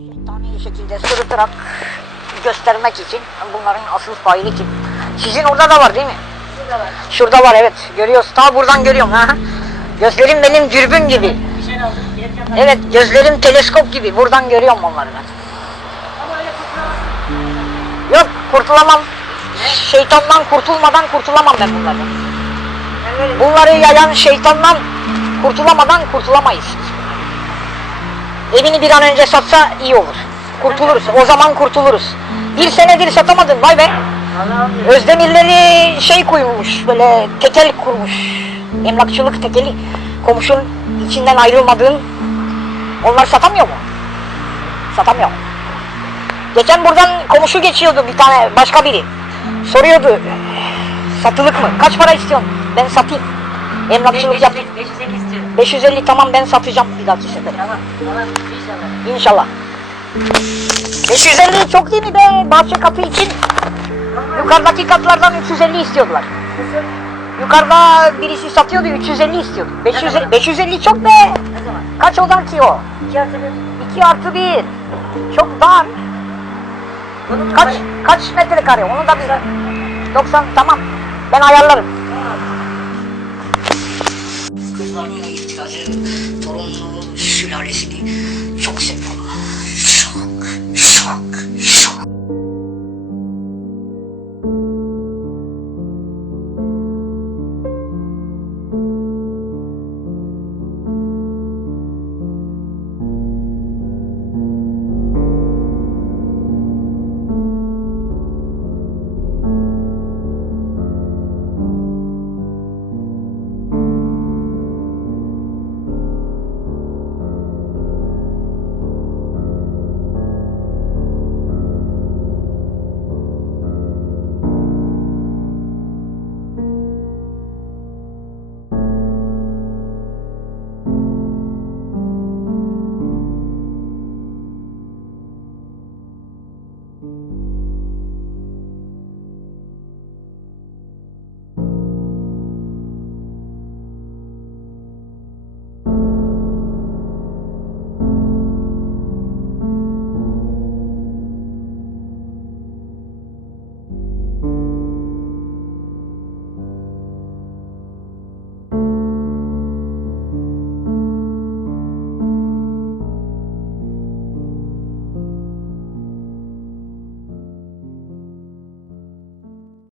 Şeytani şekilde sırıtarak göstermek için bunların asıl faili kim? Sizin orada da var değil mi? Şurada var. Şurada var, evet, görüyoruz. Ta buradan görüyorum ha. Gözlerim benim dürbün gibi. Bir şey aldım. Geleceğim ben. Evet, gözlerim teleskop gibi. Buradan görüyorum onları ben. Ama öyle kurtulamazsın. Yok, kurtulamam. Şeytandan kurtulmadan kurtulamam ben bunlardan. Ben böyle Bunları yayan şeytandan kurtulamadan kurtulamayız. Evini bir an önce satsa iyi olur. Kurtuluruz. O zaman kurtuluruz. Bir senedir satamadın, vay be. Allah'ım ya. Özdemirleri şey koymuş, böyle tekel kurmuş. Emlakçılık tekeli. Komşunun içinden ayrılmadığın. Onlar satamıyor mu? Satamıyor. Geçen buradan komşu geçiyordu, bir tane başka biri. Soruyordu, satılık mı? Kaç para istiyorsun? Ben satayım. Emlakçılık yap. 550 istiyorum. 550, tamam, ben satacağım bir dahaki sefere. Tamam. Tamam. İnşallah. İnşallah. 550 çok değil mi be? Bahçe katı için yukarıdaki katlardan 350 istiyordular. Kızım. Yukarıda birisi satıyordu, 350 istiyordu. 550 çok be. Ne zaman? Kaç odan ki o? 2 artı 2 artı 1. Çok dar. Bunun Kaç metrekare? Onu da bir 90, tamam. Ben ayarlarım. Kızlarının ihtiyacı, torunlu sülalesini